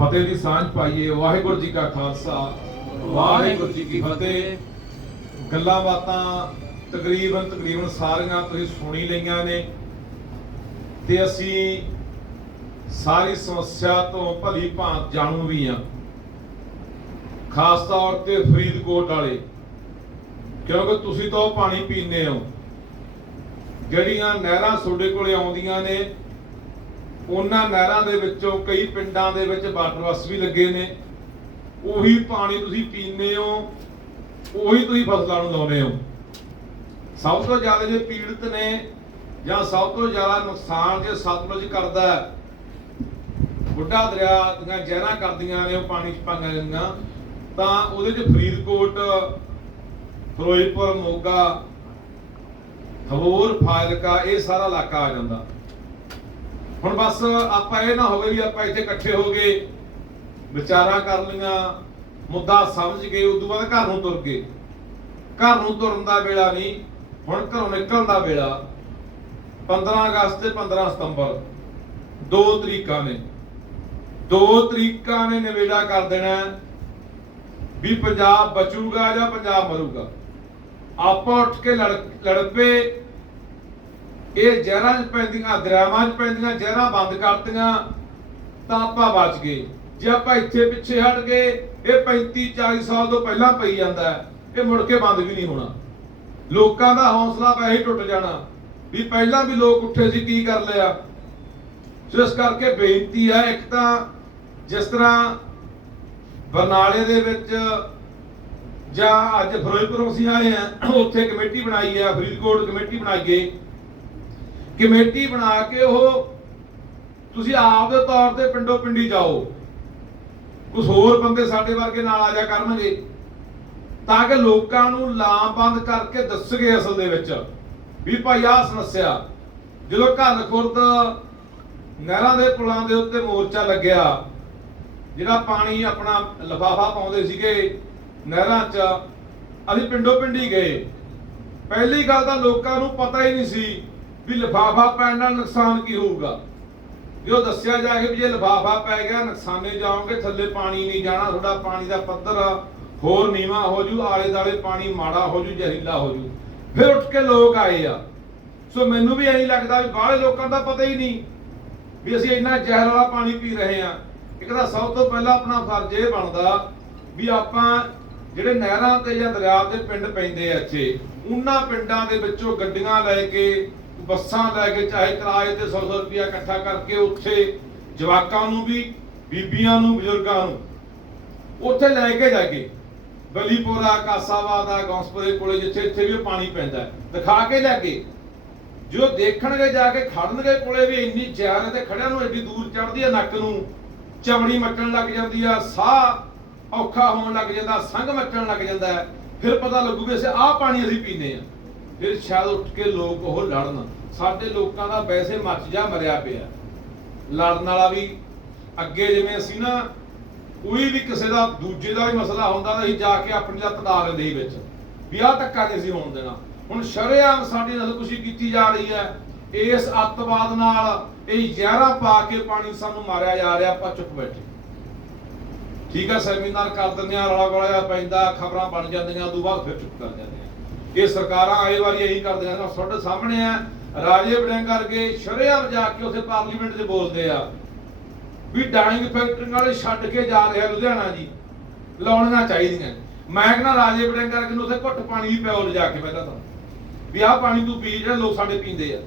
ਫਤਿਹ ਦੀ ਸਾਂਝ ਪਾਈਏ। ਵਾਹਿਗੁਰੂ ਜੀ ਕਾ ਖਾਲਸਾ, ਵਾਹਿਗੁਰੂ ਜੀ ਕੀ ਫਤਿਹ। ਗੱਲਾਂ ਬਾਤਾਂ ਤਕਰੀਬਨ ਤਕਰੀਬਨ ਸਾਰੀਆਂ ਤੁਸੀਂ ਸੁਣੀ ਲਈਆਂ ਨੇ ਤੇ ਅਸੀਂ ਸਾਰੀ ਸਮੱਸਿਆ ਤੋਂ ਭਲੀ ਭਾਂਤ ਜਾਣੂ ਵੀ ਆ ਖਾਸ ਤੌਰ ਤੇ ਫਰੀਦਕੋਟ ਵਾਲੇ, ਕਿਉਂਕਿ ਤੁਸੀਂ ਤਾਂ ਉਹ ਪਾਣੀ ਪੀਂਦੇ ਹੋ। ਜਿਹੜੀਆਂ ਨਹਿਰਾਂ ਤੁਹਾਡੇ ਕੋਲੇ ਆਉਂਦੀਆਂ ਨੇ ਉਹਨਾਂ ਨਹਿਰਾਂ ਦੇ ਵਿੱਚੋਂ ਕਈ ਪਿੰਡਾਂ ਦੇ ਵਿੱਚ ਵਾਟਰ ਬੱਸ ਵੀ ਲੱਗੇ ਨੇ। ਉਹੀ ਪਾਣੀ ਤੁਸੀਂ ਪੀਂਦੇ ਹੋ, ਉਹੀ ਤੁਸੀਂ ਫਸਲਾਂ ਨੂੰ ਲਾਉਂਦੇ ਹੋ। ਸਭ ਤੋਂ ਜ਼ਿਆਦਾ ਜੇ ਪੀੜਤ ਨੇ ਜਾਂ ਸਭ ਤੋਂ ਜ਼ਿਆਦਾ ਨੁਕਸਾਨ ਜੇ ਸਤਲੁਜ ਕਰਦਾ ਬੁੱਢਾ ਦਰਿਆ ਦੀਆਂ ਜ਼ਹਿਰਾਂ ਕਰਦੀਆਂ ਨੇ, ਉਹ ਪਾਣੀ ਚ ਪਾਈਆਂ ਜਾਂਦੀਆਂ, ਤਾਂ ਉਹਦੇ ਚ ਫਰੀਦਕੋਟ, ਫਿਰੋਜ਼ਪੁਰ, ਮੋਗਾ ਹੋਰ ਫਾਜ਼ਿਲਕਾ ਇਹ ਸਾਰਾ ਇਲਾਕਾ ਆ ਜਾਂਦਾ। ਹੁਣ ਬਸ ਆਪਾਂ ਇਹ ਨਾ ਹੋਵੇ ਵੀ ਆਪਾਂ ਇੱਥੇ ਇਕੱਠੇ ਹੋ ਗਏ ਵਿਚਾਰਾਂ ਕਰ ਲਈਆਂ, ਮੁੱਦਾ ਸਮਝ ਗਏ ਉਦੋਂ ਬਾਅਦ ਘਰ ਨੂੰ ਤੁਰ ਗਏ ਘਰ ਨੂੰ ਤੁਰਨ ਦਾ ਵੇਲਾ ਨਹੀਂ, ਹੁਣ ਘਰੋਂ ਨਿਕਲਣ ਦਾ ਵੇਲਾ। 15 ਅਗਸਤ ਤੇ 15 ਸਤੰਬਰ, ਦੋ ਤਰੀਕਾਂ ਨੇ। ਦੋ ਤਰੀਕਾਂ ਨੇ ਨਿਵੇੜਾ ਕਰ ਦੇਣਾ ਵੀ ਪੰਜਾਬ ਬਚੂਗਾ ਜਾਂ ਪੰਜਾਬ ਮਰੂਗਾ। ਆਪਾਂ ਉੱਠ ਕੇ ਲੜ ਲੜ ਪਏ ਇਹ ਜ਼ਹਿਰਾਂ 'ਚ ਪੈਂਦੀਆਂ, ਦਰਿਆਵਾਂ 'ਚ ਪੈਂਦੀਆਂ, ਜ਼ਹਿਰਾਂ ਬੰਦ ਕਰਤੀਆਂ, ਤਾਂ ਆਪਾਂ ਬਚ ਗਏ। ਜੇ ਆਪਾਂ ਇੱਥੇ ਪਿੱਛੇ ਹਟ ਗਏ, ਇਹ 35 40 ਸਾਲ ਤੋਂ ਪਹਿਲਾਂ ਪਈ ਜਾਂਦਾ ਇਹ ਮੁੜ ਕੇ ਬੰਦ ਵੀ ਨਹੀਂ ਹੋਣਾ। ਲੋਕਾਂ ਦਾ ਹੌਸਲਾ ਵੈਸੇ ਹੀ ਟੁੱਟ ਜਾਣਾ ਵੀ ਪਹਿਲਾਂ ਵੀ ਲੋਕ ਉੱਠੇ ਸੀ, ਕੀ ਕਰ ਲਿਆ। ਸੋ ਇਸ ਕਰਕੇ ਬੇਨਤੀ ਹੈ ਇੱਕ ਤਾਂ, ਜਿਸ ਤਰ੍ਹਾਂ ਬਰਨਾਲੇ ਦੇ ਵਿੱਚ ਜਾਂ ਅੱਜ ਫਿਰੋਜ਼ਪੁਰੋਂ ਅਸੀਂ ਆਏ ਆ ਉੱਥੇ ਕਮੇਟੀ ਬਣਾਈ ਆ ਫਰੀਦਕੋਟ ਕਮੇਟੀ ਬਣਾਈ ਗਈ ਕਮੇਟੀ ਬਣਾ ਕੇ ਉਹ ਤੁਸੀਂ ਆਪ ਦੇ ਤੌਰ ਤੇ ਪਿੰਡੋ ਪਿੰਡੀ ਜਾਓ। ਕੁਝ ਹੋਰ ਬੰਦੇ ਸਾਡੇ ਵਰਗੇ ਨਾਲ ਆ ਜਾ ਕਰਨਗੇ। ਤਾਂ ਕਿ ਲੋਕਾਂ ਨੂੰ ਲਾਮਬੰਦ ਕਰਕੇ ਦੱਸਗੇ ਅਸਲ ਦੇ ਵਿੱਚ ਵੀ ਭਾਈ ਆਹ ਸਮੱਸਿਆ, ਜਦੋਂ ਘਰ ਖੁਰਦ ਨਹਿਰਾਂ ਦੇ ਪੁਲਾਂ ਦੇ ਉੱਤੇ ਮੋਰਚਾ ਲੱਗਿਆ, ਜਿਹੜਾ ਪਾਣੀ ਆਪਣਾ ਲਫਾਫਾ ਪਾਉਂਦੇ ਸੀਗੇ ਨਹਿਰਾਂ 'ਚ, ਅਸੀਂ ਪਿੰਡੋ ਪਿੰਡੀ ਗਏ। ਪਹਿਲੀ ਗੱਲ ਤਾਂ ਲੋਕਾਂ ਨੂੰ ਪਤਾ ਹੀ ਨਹੀਂ ਸੀ ਵੀ ਲਫਾਫਾ ਪੈਣ ਨਾਲ ਨੁਕਸਾਨ ਕੀ ਹੋਊਗਾ? ਜੋ ਦੱਸਿਆ ਜਾ ਕੇ ਜੇ ਲਫਾਫਾ ਪੈ ਗਿਆ, ਨੁਕਸਾਨੇ ਜਾਓਗੇ, ਥੱਲੇ ਪਾਣੀ ਨਹੀਂ ਜਾਣਾ ਤੁਹਾਡਾ ਪਾਣੀ ਦਾ ਪੱਧਰ ਹੋਰ ਨੀਵਾ ਹੋ ਜੂ ਆਲੇ ਦਾਲੇ ਪਾਣੀ ਮਾੜਾ ਹੋ ਜੂ, ਜ਼ਹਿਰੀਲਾ ਹੋ ਜੂ। ਫਿਰ ਉੱਠ ਕੇ ਲੋਕ ਆਏ ਆ। ਸੋ ਮੈਨੂੰ ਵੀ ਐਂ ਲੱਗਦਾ ਵੀ ਬਾਹਲੇ ਲੋਕਾਂ ਦਾ ਪਤਾ ਹੀ ਨਹੀਂ ਵੀ ਅਸੀਂ ਇੰਨਾ ਜ਼ਹਿਰ ਵਾਲਾ ਪਾਣੀ ਪੀ ਰਹੇ ਆ। ਇੱਕ ਤਾਂ ਸਭ ਤੋਂ ਪਹਿਲਾਂ ਆਪਣਾ ਫਰਜ਼ ਇਹ ਬਣਦਾ ਵੀ ਆਪਾਂ ਜਿਹੜੇ ਨਹਿਰਾਂ ਤੇ ਜਾਂ ਦਰਿਆ ਦੇ ਪਿੰਡ ਪੈਂਦੇ ਆ ਇੱਥੇ, ਉਹਨਾਂ ਪਿੰਡਾਂ ਦੇ ਵਿੱਚੋਂ ਗੱਡੀਆਂ ਲੈ ਕੇ ਬੱਸਾਂ ਲੈ ਕੇ ਚਾਹੇ ਕਿਰਾਏ ਤੇ 100 ਰੁਪਇਆ ਇਕੱਠਾ ਕਰਕੇ ਉੱਥੇ ਜਵਾਕਾਂ ਨੂੰ ਵੀ, ਬੀਬੀਆਂ ਨੂੰ, ਬਜ਼ੁਰਗਾਂ ਨੂੰ, ਉੱਥੇ ਲੈ ਕੇ ਜਾ ਕੇ ਬਲੀਪੁਰਾ ਕਾਸਾਵਾਦਾ ਗੌਂਸਪੁਰੇ ਕੋਲੇ ਜਿੱਥੇ ਇੱਥੇ ਵੀ ਪਾਣੀ ਪੈਂਦਾ ਦਿਖਾ ਕੇ ਲੈ ਕੇ। ਜੋ ਦੇਖਣਗੇ ਜਾ ਕੇ, ਖੜਨਗੇ ਕੋਲੇ ਵੀ ਇੰਨੀ ਜ਼ਹਿਰ ਹੈ ਤੇ ਖੜਿਆਂ ਨੂੰ ਐਡੀ ਦੂਰ ਚੜਦੀ ਹੈ ਨੱਕ ਨੂੰ, ਚਮੜੀ ਮੱਚਣ ਲੱਗ ਜਾਂਦੀ ਆ, ਸਾਹ ਔਖਾ ਹੋਣ ਲੱਗ ਜਾਂਦਾ, ਸੰਗ ਮੱਚਣ ਲੱਗ ਜਾਂਦਾ ਫਿਰ ਪਤਾ ਲੱਗੂਗਾ ਸੇ ਆਹ ਪਾਣੀ ਅਸੀਂ ਪੀਨੇ ਆ ਫਿਰ ਸ਼ਾਇਦ ਉੱਠ ਕੇ ਲੋਕ ਉਹ ਲੜਨ। ਸਾਡੇ ਲੋਕਾਂ ਦਾ ਵੈਸੇ ਮੱਚ ਜਾ ਮਰਿਆ ਪਿਆ। ਲੜਨ ਵਾਲਾ ਵੀ ਅੱਗੇ ਜਿਵੇਂ ਅਸੀਂ ਨਾ, ਕੋਈ ਵੀ ਕਿਸੇ ਦਾ, ਦੂਜੇ ਦਾ ਵੀ ਮਸਲਾ ਹੁੰਦਾ ਤਾਂ ਅਸੀਂ ਜਾ ਕੇ ਆਪਣੀ ਦਾ ਤੜਾ ਲੈਂਦੇ ਵਿੱਚ। ਵੀ ਆਹ ਧੱਕਾ ਨਹੀਂ ਸੀ ਹੋਣ ਦੇਣਾ। ਹੁਣ ਸ਼ਰੇਆਮ ਸਾਡੀ ਨਸਲਕੁਸ਼ੀ ਕੀਤੀ ਜਾ ਰਹੀ ਹੈ। ਇਸ ਅੱਤਵਾਦ ਨਾਲ ਇਹ ਜ਼ਹਿਰਾ ਪਾ ਕੇ ਪਾਣੀ ਸਾਨੂੰ ਮਾਰਿਆ ਜਾ ਰਿਹਾ, ਆਪਾਂ ਚੁੱਪ ਬੈਠੇ। ਠੀਕ ਆ ਸੈਮੀਨਾਰ ਕਰ ਦਿੰਦੇ ਆ ਰੌਲਾ ਗੋਲਾ ਪੈਂਦਾ, ਖਬਰਾਂ ਬਣ ਜਾਂਦੀਆਂ, ਉਦੋਂ ਬਾਅਦ ਫਿਰ ਚੁੱਪ ਕਰ ਜਾਂਦੇ ਇਹ ਸਰਕਾਰਾਂ ਆਏ ਵਾਰੀ ਇਹੀ ਕਰਦੀਆਂ ਨੇ ਤੁਹਾਡੇ ਸਾਹਮਣੇ ਆ। ਰਾਜੇ ਵੜਿੰਗ ਕਰਕੇ ਸ਼ਰੇਆਮ ਜਾ ਕੇ ਉੱਥੇ ਪਾਰਲੀਮੈਂਟ 'ਚ ਬੋਲਦੇ ਆ। ਵੀ ਡਾਈਂਗ ਫੈਕਟਰੀ ਵਾਲੇ ਛੱਡ ਕੇ ਜਾ ਰਿਹਾ ਲੁਧਿਆਣਾ ਜੀ। ਲਾਉਣੀਆਂ ਚਾਹੀਦੀਆਂ। ਮੈਂ ਕਹਿੰਦਾ ਰਾਜੇ ਵੜਿੰਗ ਕਰਕੇ ਨੂੰ ਉੱਥੇ ਘੁੱਟ ਪਾਣੀ ਵੀ ਪਿਓ ਲਿਜਾ ਕੇ ਪਹਿਲਾਂ ਤਾਂ। ਵੀ ਆਹ ਪਾਣੀ ਤੂੰ ਪੀ ਜਿਹੜਾ ਲੋਕ ਸਾਡੇ ਪੀਂਦੇ ਆ।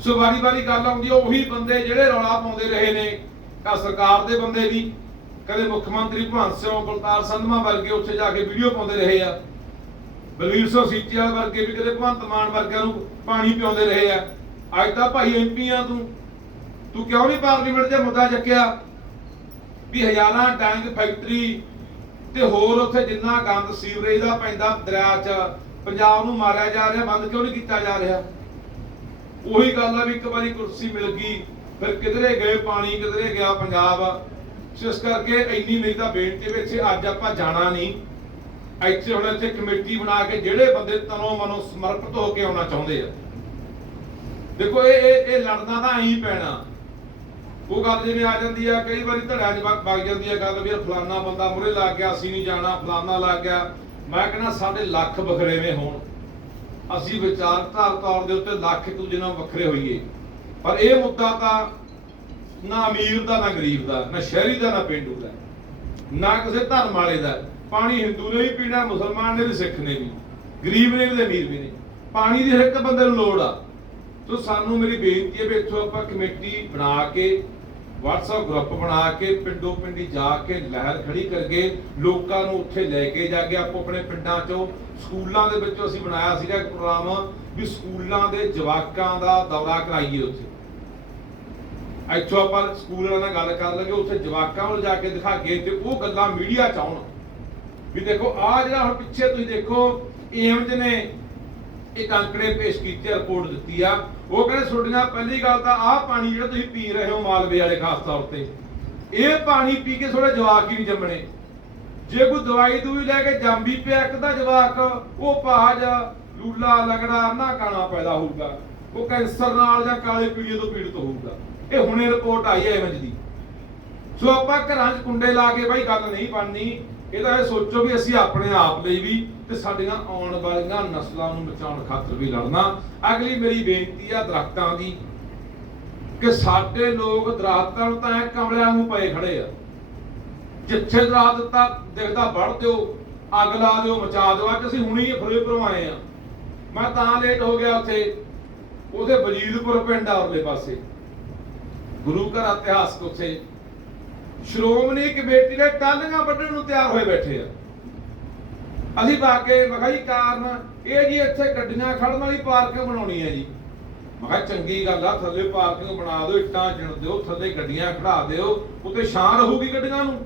ਸੋ ਵਾਰੀ ਵਾਰੀ ਗੱਲ ਆਉਂਦੀ ਉਹੀ ਬੰਦੇ ਜਿਹੜੇ ਰੌਲਾ ਪਾਉਂਦੇ ਰਹੇ ਨੇ ਆ ਸਰਕਾਰ ਦੇ ਬੰਦੇ ਵੀ। ਕਦੇ ਮੁੱਖ ਮੰਤਰੀ ਭਗਵੰਤ ਸਿੰਘ ਬਲਤਾਰ ਸੰਧਮਾ ਵਰਗੇ ਉੱਥੇ ਜਾ ਕੇ ਵੀਡੀਓ ਪਾਉਂਦੇ ਰਹੇ ਆ। ਬਲਵੀਰ ਸਿੰਘ ਸੀਚੇਵਾਲ ਵਰਗੇ ਵੀ ਕਦੇ ਭਗਵੰਤ ਮਾਨ ਵਰਗਿਆਂ ਨੂੰ ਪਾਣੀ ਪਿਆਉਂਦੇ ਰਹੇ ਆ। ਅੱਜ ਤਾਂ ਭਾਈ ਐਮਪੀ ਆ ਤੂੰ। ਤੂੰ ਕਿਉਂ ਨਹੀਂ ਪਾਰਲੀਮੈਂਟ 'ਚ ਮੁੱਦਾ ਚੱਕਿਆ? ਵੀ ਹਜ਼ਾਰਾਂ ਟੈਂਕ ਫੈਕਟਰੀ ਤੇ ਹੋਰ ਉੱਥੇ ਜਿੰਨਾ ਗੰਦ ਸੀਵਰੇਜ ਦਾ ਪੈਂਦਾ ਦਰਿਆ 'ਚ, ਪੰਜਾਬ ਨੂੰ ਮਾਰਿਆ ਜਾ ਰਿਹਾ, ਬੰਦ ਕਿਉਂ ਨਹੀਂ ਕੀਤਾ ਜਾ ਰਿਹਾ? ਉਹੀ ਗੱਲ ਆ ਵੀ ਇੱਕ ਵਾਰੀ ਕੁਰਸੀ ਮਿਲ ਗਈ, ਫਿਰ ਕਿਧਰੇ ਗਏ ਪਾਣੀ, ਕਿਧਰੇ ਗਿਆ ਪੰਜਾਬ। ਸੋ ਇਸ ਕਰਕੇ ਇੰਨੀ ਮੇਰੀ ਤਾਂ ਬੇਨਤੀ ਵੀ ਇੱਥੇ ਅੱਜ ਆਪਾਂ ਜਾਣਾ ਨਹੀਂ। ਇੱਥੇ ਹੁਣ ਇੱਥੇ ਕਮੇਟੀ ਬਣਾ ਕੇ ਜਿਹੜੇ ਬੰਦੇ ਤਨੋਂ ਮਨੋਂ ਸਮਰਪਿਤ ਹੋ ਕੇ ਆਉਣਾ ਚਾਹੁੰਦੇ ਆ। ਦੇਖੋ, ਇਹ ਇਹ ਇਹ ਲੜਨਾ ਤਾਂ ਐਂ ਪੈਣਾ। ਉਹ ਗੱਲ ਜਿਵੇਂ ਆ ਜਾਂਦੀ ਆ, ਕਈ ਵਾਰੀ ਧੜਿਆਂ 'ਚ ਵਗ ਜਾਂਦੀ ਆ ਗੱਲ ਵੀ ਫਲਾਨਾ ਬੰਦਾ ਮੁਰੇ ਲੱਗ ਗਿਆ, ਅਸੀਂ ਨਹੀਂ ਜਾਣਾ, ਫਲਾਨਾ ਲੱਗ ਗਿਆ। ਮੈਂ ਕਹਿੰਦਾ, ਸਾਡੇ ਲੱਖ ਬਖਰੇਵੇਂ ਹੋਣ। ਅਸੀਂ ਵਿਚਾਰਧਾਰ ਤੌਰ ਦੇ ਉੱਤੇ ਲੱਖ ਇੱਕ ਦੂਜੇ ਨਾਲ ਵੱਖਰੇ ਹੋਈਏ। ਪਰ ਇਹ ਮੁੱਦਾ ਤਾਂ ਨਾ ਅਮੀਰ ਦਾ, ਨਾ ਗਰੀਬ ਦਾ, ਨਾ ਸ਼ਹਿਰੀ ਦਾ, ਨਾ ਪਿੰਡੂ ਦਾ। ਨਾ ਕਿਸੇ ਧਰਮ ਵਾਲੇ ਦਾ। ਪਾਣੀ ਹਿੰਦੂ ਨੇ ਵੀ ਪੀਣਾ, ਮੁਸਲਮਾਨ ਨੇ ਵੀ, ਸਿੱਖ ਨੇ ਵੀ। ਗਰੀਬ ਨੇ ਵੀ ਤੇ ਅਮੀਰ ਵੀ ਨੇ। ਪਾਣੀ ਦੀ ਹਰ ਇੱਕ ਬੰਦੇ ਨੂੰ ਲੋੜ ਆ। ਸੋ ਸਾਨੂੰ ਮੇਰੀ ਬੇਨਤੀ ਹੈ ਵੀ ਇੱਥੋਂ ਆਪਾਂ ਕਮੇਟੀ ਬਣਾ ਕੇ, WhatsApp ਗਰੁੱਪ ਬਣਾ ਕੇ, ਪਿੰਡੋਂ ਪਿੰਡੀ ਜਾ ਕੇ ਲਹਿਰ ਖੜੀ ਕਰਕੇ ਲੋਕਾਂ ਨੂੰ ਉੱਥੇ ਲੈ ਕੇ ਜਾ ਕੇ ਆਪੋ ਆਪਣੇ ਪਿੰਡਾਂ ਚੋਂ ਸਕੂਲਾਂ ਦੇ ਵਿੱਚੋਂ ਅਸੀਂ ਬਣਾਇਆ ਸੀਗਾ ਇੱਕ ਪ੍ਰੋਗਰਾਮ ਵੀ ਸਕੂਲਾਂ ਦੇ ਜਵਾਕਾਂ ਦਾ ਦੌਰਾ ਕਰਾਈਏ ਉੱਥੇ। ਇੱਥੋਂ ਆਪਾਂ ਸਕੂਲਾਂ ਨਾਲ ਗੱਲ ਕਰ ਲਗੇ, ਉੱਥੇ ਜਵਾਕਾਂ ਨੂੰ ਜਾ ਕੇ ਦਿਖਾਗੇ ਤੇ ਉਹ ਗੱਲਾਂ ਮੀਡੀਆ ਚ ਆਉਣ। ਵੀ ਦੇਖੋ ਆ ਜਿਹੜਾ ਹੁਣ ਪਿੱਛੇ ਤੁਸੀਂ ਦੇਖੋ ਏਮਜ ਨੇ, ਇੱਕ ਅੰਕੜੇ ਪੇਸ਼ ਕੀਤੇ ਰਿਪੋਰਟ ਦਿੱਤੀ ਆ। ਉਹ ਕਹਿੰਦੇ ਤੁਹਾਡੀਆਂ ਪਹਿਲੀ ਗੱਲ ਤਾਂ ਆਹ ਪਾਣੀ ਜਿਹੜਾ ਤੁਸੀਂ ਪੀ ਰਹੇ ਹੋ ਮਾਲਵੇ ਵਾਲੇ ਖਾਸ ਤੌਰ ਤੇ, ਇਹ ਪਾਣੀ ਪੀ ਕੇ ਥੋੜੇ ਜਵਾਕ ਹੀ ਨਹੀਂ ਜੰਮਣੇ। ਜੇ ਕੋਈ ਦਵਾਈ ਦੂਈ ਲੈ ਕੇ ਜੰਮ ਵੀ ਪਿਆ, ਇੱਕ ਤਾਂ ਜਵਾਕ, ਉਹ ਪਾਜ ਲੂਲਾ, ਲਗੜਾ ਨਾ ਕਾਣਾ ਪੈਦਾ ਹੋਊਗਾ। ਉਹ ਕੈਂਸਰ ਨਾਲ ਜਾਂ ਕਾਲੇ ਪੀਲੀਏ ਤੋਂ ਪੀੜਤ ਹੋਊਗਾ। ਇਹ ਹੁਣੇ ਰਿਪੋਰਟ ਆਈ ਹੈ ਐਮਜ ਦੀ। ਸੋ ਆਪਾਂ ਘਰਾਂ 'ਚ ਕੁੰਡੇ ਲਾ ਕੇ ਬਾਈ ਗੱਲ ਨਹੀਂ ਬਣਨੀ। ਇਹਦਾ ਇਹ ਸੋਚੋ ਵੀ ਅਸੀਂ ਆਪਣੇ ਆਪ ਲਈ ਵੀ ਤੇ ਸਾਡੀਆਂ ਆਉਣ ਵਾਲੀਆਂ ਨਸਲਾਂ ਨੂੰ ਬਚਾਉਣ ਖਾਤਰ ਵੀ ਲੜਨਾ। ਅਗਲੀ ਮੇਰੀ ਬੇਨਤੀ ਆ ਦਰਖਤਾਂ ਦੀ ਕਿ ਸਾਡੇ ਲੋਕ ਦਰਖਤਾਂ ਨੂੰ ਤਾਂ ਐ ਕਮਲਿਆਂ ਨੂੰ ਪਏ ਖੜੇ ਆ। ਜਿੱਥੇ ਦਰਖਤ ਦਿੱਤਾ, ਦਿਖਦਾ ਵੜ ਦਿਓ, ਅੱਗ ਲਾ ਦਿਓ, ਮਚਾ ਦਿਓ। ਅੱਜ ਅਸੀਂ ਹੁਣੀ ਫਿਰੋਜ਼ਪੁਰੋਂ ਆਏ ਆ। ਮੈਂ ਤਾਂ ਲੇਟ ਹੋ ਗਿਆ ਉੱਥੇ। ਉਹਦੇ ਵਜੀਦਪੁਰ ਪਿੰਡ ਆ ਉਰਲੇ ਪਾਸੇ। ਗੁਰੂ ਘਰ ਇਤਿਹਾਸ ਉੱਥੇ ਸ਼੍ਰੋਮਣੀ ਕਮੇਟੀ ਦੇ ਟਾਲੀਆਂ ਵੱਢਣ ਨੂੰ ਤਿਆਰ ਹੋਏ ਬੈਠੇ ਆ। ਅਸੀਂ ਬਾਕੇ ਮਖਾਈ ਕਾਰਨ ਇਹ ਜੀ ਇੱਥੇ ਗੱਡੀਆਂ ਖੜਨ ਵਾਲੀ ਪਾਰਕਿੰਗ ਬਣਾਉਣੀ ਹੈ ਜੀ। ਮੈਂ ਕਿਹਾ ਚੰਗੀ ਗੱਲ ਆ, ਥੱਲੇ ਪਾਰਕਿੰਗ ਬਣਾ ਦਿਓ, ਇੱਟਾਂ ਜਿਣ ਦਿਓ, ਥੱਲੇ ਗੱਡੀਆਂ ਖੜਾ ਦਿਓ ਉੱਤੇ ਛਾਂ ਰਹੂਗੀ ਗੱਡੀਆਂ ਨੂੰ।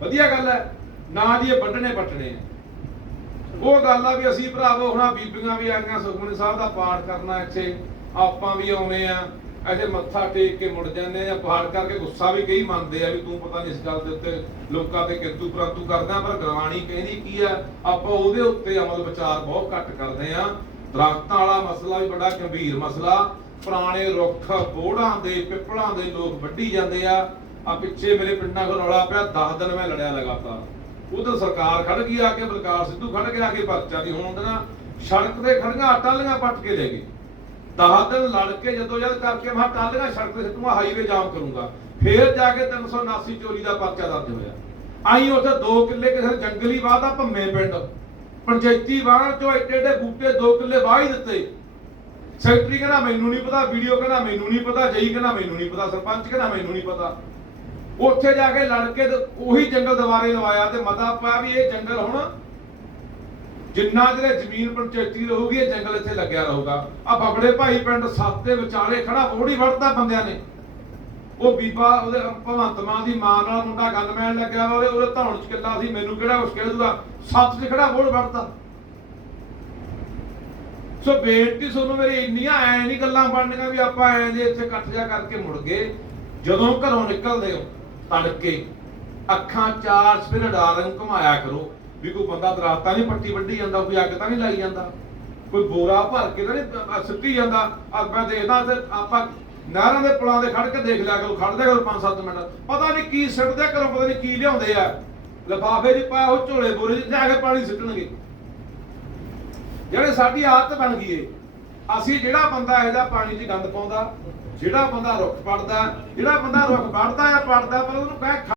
ਵਧੀਆ ਗੱਲ ਹੈ, ਨਾ ਜੀ ਇਹ ਵੱਢਣੇ ਪੱਟਣੇ ਉਹ ਗੱਲ ਆ ਵੀ ਅਸੀਂ ਭਰਾਵੋ, ਹੁਣਾ ਬੀਬੀਆਂ ਵੀ ਆਈਆਂ ਸੁਖਮਨੀ ਸਾਹਿਬ ਦਾ ਪਾਠ ਕਰਨਾ ਇੱਥੇ। ਆਪਾਂ ਵੀ ਆਉਨੇ ਆ। ਇੱਥੇ ਮੱਥਾ ਟੇਕ ਕੇ ਮੁੜ ਜਾਂਦੇ ਆ, ਪਹਾੜ ਕਰਕੇ ਗੁੱਸਾ ਵੀ ਕਈ ਮੰਨਦੇ ਆ ਵੀ ਤੂੰ ਪਤਾ ਨਹੀਂ ਇਸ ਗੱਲ ਦੇ ਉੱਤੇ ਲੋਕਾਂ ਤੇ ਕਿੰਤੂ ਪ੍ਰੰਤੂ ਕਰਦਾ ਪਰ ਗਰਵਾਣੀ ਕਹਿੰਦੀ ਕੀ ਆ, ਆਪਾਂ ਉਹਦੇ ਉੱਤੇ ਅਮਲ ਵਿਚਾਰ ਬਹੁਤ ਘੱਟ ਕਰਦੇ ਆ। ਦਰਖਤਾਂ ਵਾਲਾ ਮਸਲਾ ਵੀ ਬੜਾ ਗੰਭੀਰ ਮਸਲਾ। ਪੁਰਾਣੇ ਰੁੱਖ, ਬੋੜਾਂ ਦੇ, ਪਿੱਪਲਾਂ ਦੇ ਲੋਕ ਵੱਢੀ ਜਾਂਦੇ ਆ। ਆ ਪਿੱਛੇ ਮੇਰੇ ਪਿੰਡਾਂ ਕੋਲ ਰੌਲਾ ਪਿਆ 10 ਦਿਨ ਮੈਂ ਲੜਿਆ ਲਗਾਤਾਰ। ਉਧਰ ਸਰਕਾਰ ਖੜ ਗਈ ਆ ਕੇ, ਬਲਕਾਰ ਸਿੱਧੂ ਖੜ ਕੇ ਆ ਕੇ ਪਰਚਾ ਦੀ ਹੁਣ ਉਹਦੀਆਂ ਸੜਕ ਤੇ ਖੜੀਆਂ ਟਾਲੀਆਂ ਪੱਟ ਕੇ ਲੈ ਗਏ। 10 ਦਿਨ ਲੜ ਕੇ ਜਦੋਂ ਜਦ ਕਰਕੇ ਮੈਂ ਟਾਲੀਆਂ ਸੜਕ ਤੇ ਸਿੱਟੂਗਾ ਹਾਈਵੇ ਜਾਮ ਕਰੂੰਗਾ। ਫੇਰ ਜਾ ਕੇ 379 ਚੋਰੀ ਦਾ ਪਰਚਾ ਦਰਜ ਹੋਇਆ। ਆਈ ਉੱਥੇ 2 ਕਿੱਲੇ ਕਿਸੇ ਜੰਗਲੀ ਬਾਹ ਦਾ ਭੰਮੇ ਪਿੰਡ। ਪੰਚਾਇਤੀ ਬਾਹ ਚੋਂ ਏਡੇ ਏਡੇ ਬੂਟੇ 2 ਕਿੱਲੇ ਵਾਹ ਹੀ ਦਿੱਤੇ। ਸੈਕਟਰੀ ਕਹਿੰਦਾ, ਮੈਨੂੰ ਨਹੀਂ ਪਤਾ। ਵੀਡੀਓ ਕਹਿੰਦਾ, ਮੈਨੂੰ ਨਹੀਂ ਪਤਾ। ਜਈ ਕਹਿੰਦਾ, ਮੈਨੂੰ ਨਹੀਂ ਪਤਾ। ਸਰਪੰਚ ਕਹਿੰਦਾ, ਮੈਨੂੰ ਨਹੀਂ ਪਤਾ। ਉੱਥੇ ਜਾ ਕੇ ਲੜ ਕੇ ਉਹੀ ਜੰਗਲ ਦੁਬਾਰੇ ਲਵਾਇਆ ਤੇ ਮਤਾ ਪਾਇਆ ਵੀ ਇਹ ਜੰਗਲ ਹੁਣ ਜਿੰਨਾ ਜਿਹੜੇ ਜ਼ਮੀਨ ਪੰਚਾਇਤੀ ਰਹੂਗੀ, ਇਹ ਜੰਗਲ ਇੱਥੇ ਲੱਗਿਆ ਰਹੂਗਾ। ਆ ਬਬੜੇ ਭਾਈ ਪਿੰਡ ਸੱਤ ਦੇ ਵਿਚਾਲੇ ਖੜਾ ਬੋੜੀ ਵੜਦਾ ਬੰਦਿਆਂ ਨੇ। ਉਹ ਬੀਬਾ, ਉਹਦੇ ਭਗਵੰਤ ਮਾਨ ਦੀ ਮਾਂ ਨਾਲ ਮੁੰਡਾ ਗਨਮੈਨ ਲੱਗਿਆ ਵਾ, ਉਹਦੇ ਉਹਦੇ ਧੌਣ ਚ ਕਿੱਲਾ ਸੀ, ਮੈਨੂੰ ਕਿਹੜਾ ਉਸ ਕਹਿ ਦੂਗਾ? ਸੱਤ 'ਚ ਖੜਾ ਬੋੜ ਵੜਦਾ। ਸੋ ਬੇਨਤੀ ਤੁਹਾਨੂੰ ਮੇਰੀ ਇੰਨੀਆਂ, ਐ ਨਹੀਂ ਗੱਲਾਂ ਬਣਨੀਆਂ ਵੀ ਆਪਾਂ ਐ ਜੇ ਇੱਥੇ ਇਕੱਠ ਜਾ ਕਰਕੇ ਮੁੜ ਗਏ। ਜਦੋਂ ਘਰੋਂ ਨਿਕਲਦੇ ਹੋ, ਤੜਕੇ, ਅੱਖਾਂ ਚਾਰ ਸਪਿਨ ਡਾਰੰਗ ਘੁਮਾਇਆ ਕਰੋ। ਵੀ ਕੋਈ ਬੰਦਾ ਦਰਾਤਾਂ ਨਹੀਂ ਪੱਟੀ ਵੱਢੀ ਜਾਂਦਾ, ਕੋਈ ਅੱਗ ਤਾਂ ਨਹੀਂ ਲਾਈ ਜਾਂਦਾ। ਕੋਈ ਬੋਰਾ ਭਰ ਕੇ ਤਾਂ ਨਹੀਂ ਸਿੱਟੀ ਜਾਂਦਾ। ਆ ਮੈਂ ਦੇਖਦਾ ਤੇ ਆਪਾਂ ਨਹਿਰਾਂ ਦੇ ਪੁਲਾਂ ਦੇ ਖੜ ਕੇ ਦੇਖ ਲਿਆ ਕਰੋ, ਖੜਦੇ ਕਰੋ 5-7 ਮਿੰਟ। ਪਤਾ ਨਹੀਂ ਕੀ ਸਿੱਟਦੇ ਕਰੋ ਪਤਾ ਨਹੀਂ ਕੀ ਲਿਆਉਂਦੇ ਆ। ਲਫਾਫੇ 'ਚ ਪਾਇਆ ਉਹ ਝੋਲੇ ਬੋਰੇ 'ਚ ਜਾ ਕੇ ਪਾਣੀ ਸਿੱਟਣਗੇ। ਜਿਹੜੇ ਸਾਡੀ ਆਦਤ ਬਣ ਗਈ ਏ, ਅਸੀਂ ਜਿਹੜਾ ਬੰਦਾ ਇਹਦਾ ਪਾਣੀ 'ਚ ਗੰਦ ਪਾਉਂਦਾ, ਜਿਹੜਾ ਬੰਦਾ ਰੁੱਖ ਪੜਦਾ, ਜਿਹੜਾ ਬੰਦਾ ਰੁੱਖ ਵੜਦਾ ਆ ਪੜਦਾ, ਪਰ ਉਹਨੂੰ ਕਹਿ